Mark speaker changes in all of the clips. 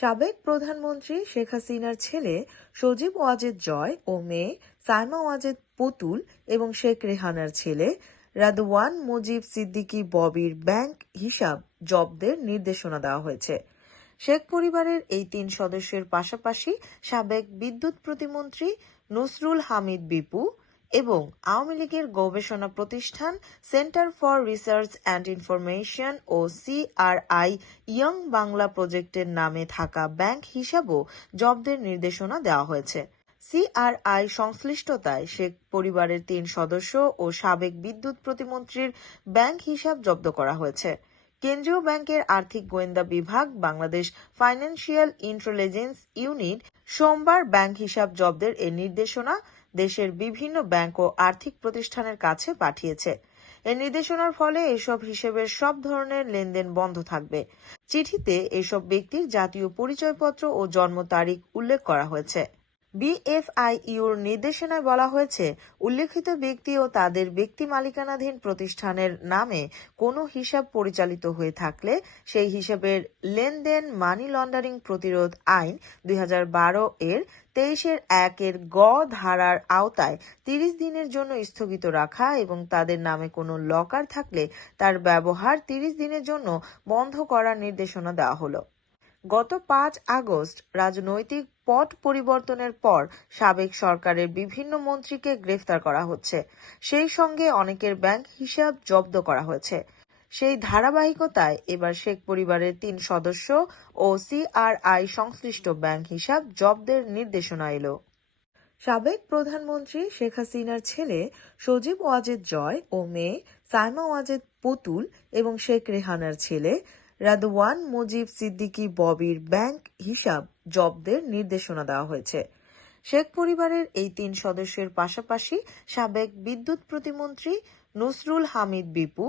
Speaker 1: সাবেক প্রধানমন্ত্রী শেখ হাসিনার ছেলে সজীব ওয়াজেদ জয় ও মেয়ে সাইমা ওয়াজেদ পুতুল এবং শেখ রেহানার ছেলে রাদওয়ান মুজিব সিদ্দিকী ববির ব্যাংক হিসাব জব্দের নির্দেশনা দেওয়া হয়েছে। শেখ পরিবারের এই তিন সদস্যের পাশাপাশি সাবেক বিদ্যুৎ প্রতিমন্ত্রী নসরুল হামিদ বিপু এবং আওয়ামী লীগের গবেষণা প্রতিষ্ঠান Centre for Research and Information O CRI young Bangla প্রজেক্টের নামে থাকা ব্যাংক হিসাবও জব্দের নির্দেশনা দেওয়া হয়েছে। সিআরআই সংশ্লিষ্টতায় শেখ পরিবারের তিন সদস্য ও সাবেক বিদ্যুৎ প্রতিমন্ত্রীর ব্যাংক হিসাব জব্দ করা হয়েছে। কেন্দ্রীয় ব্যাংকের আর্থিক গোয়েন্দা বিভাগ, বাংলাদেশ ফাইন্যান্সিয়াল ইন্টেলিজেন্স ইউনিট, সোমবার ব্যাংক হিসাব জব্দের এ নির্দেশনা দেশের বিভিন্ন ব্যাংক ও আর্থিক প্রতিষ্ঠানের কাছে পাঠিয়েছে। এ নির্দেশনার ফলে এসব হিসেবের সব ধরনের লেনদেন বন্ধ থাকবে। চিঠিতে এসব ব্যক্তির জাতীয় পরিচয়পত্র ও জন্ম তারিখ উল্লেখ করা হয়েছে। বিএফআইইউর নির্দেশনায় বলা হয়েছে, উল্লেখিত ব্যক্তি ও তাদের ব্যক্তি মালিকানাধীন প্রতিষ্ঠানের নামে কোনো হিসাব পরিচালিত হয়ে থাকলে সেই হিসাবের লেনদেন মানি লন্ডারিং প্রতিরোধ আইন দুই হাজার বারো এর তেইশের একের গ ধারার আওতায় তিরিশ দিনের জন্য স্থগিত রাখা এবং তাদের নামে কোনো লকার থাকলে তার ব্যবহার তিরিশ দিনের জন্য বন্ধ করার নির্দেশনা দেওয়া হলো। গত পাঁচ আগস্ট রাজনৈতিক পট পরিবর্তনের পর সাবেক সরকারের বিভিন্ন মন্ত্রীকে গ্রেফতার করা হচ্ছে। সেই সঙ্গে অনেকের ব্যাংক হিসাব জব্দ করা হয়েছে। সেই ধারাবাহিকতায় এবার শেখ পরিবারের তিন সদস্য ও সিআরআই সংশ্লিষ্ট ব্যাংক হিসাব জব্দের নির্দেশনা এলো। সাবেক প্রধানমন্ত্রী শেখ হাসিনার ছেলে সজীব ওয়াজেদ জয় ও মেয়ে সাইমা ওয়াজেদ পুতুল এবং শেখ রেহানার ছেলে রাদওয়ান, মুজিব, সিদ্দিকী, ববির ব্যাংক হিসাব জব্দের নির্দেশনা দেওয়া হয়েছে। শেখ পরিবারের এই তিন সদস্যের পাশাপাশি সাবেক বিদ্যুৎ প্রতিমন্ত্রী নসরুল হামিদ বিপু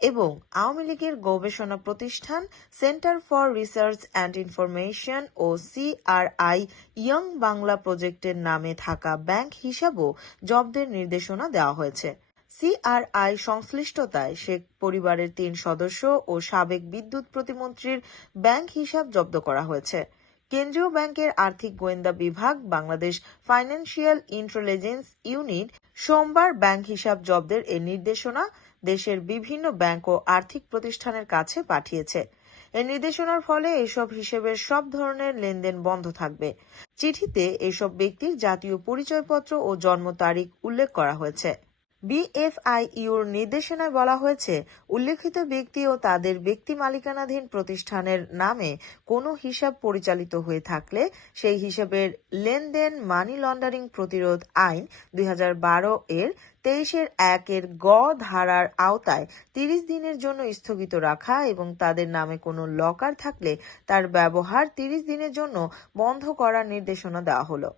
Speaker 1: এবং আওয়ামী লীগের গবেষণা প্রতিষ্ঠান Centre for Research and Information O CRI young Bangla প্রজেক্টের নামে থাকা ব্যাংক হিসাবও জব্দের নির্দেশনা দেওয়া হয়েছে। সিআরআই সংশ্লিষ্টতায় শেখ পরিবারের তিন সদস্য ও সাবেক বিদ্যুৎ প্রতিমন্ত্রীর ব্যাংক হিসাব জব্দ করা হয়েছে। কেন্দ্রীয় ব্যাংকের আর্থিক গোয়েন্দা বিভাগ, বাংলাদেশ ফাইন্যান্সিয়াল ইন্টেলিজেন্স ইউনিট, সোমবার ব্যাংক হিসাব জব্দের এ নির্দেশনা দেশের বিভিন্ন ব্যাংক ও আর্থিক প্রতিষ্ঠানের কাছে পাঠিয়েছে। এ নির্দেশনার ফলে এসব হিসেবের সব ধরনের লেনদেন বন্ধ থাকবে। চিঠিতে এসব ব্যক্তির জাতীয় পরিচয়পত্র ও জন্ম তারিখ উল্লেখ করা হয়েছে। বিএফআইইউর নির্দেশনায় বলা হয়েছে, উল্লেখিত ব্যক্তি ও তাদের ব্যক্তি মালিকানাধীন প্রতিষ্ঠানের নামে কোনো হিসাব পরিচালিত হয়ে থাকলে সেই হিসাবের লেনদেন মানি লন্ডারিং প্রতিরোধ আইন দুই হাজার বারো এর তেইশের একের গ ধারার আওতায় তিরিশ দিনের জন্য স্থগিত রাখা এবং তাদের নামে কোনো লকার থাকলে তার ব্যবহার তিরিশ দিনের জন্য বন্ধ করার নির্দেশনা দেওয়া হলো।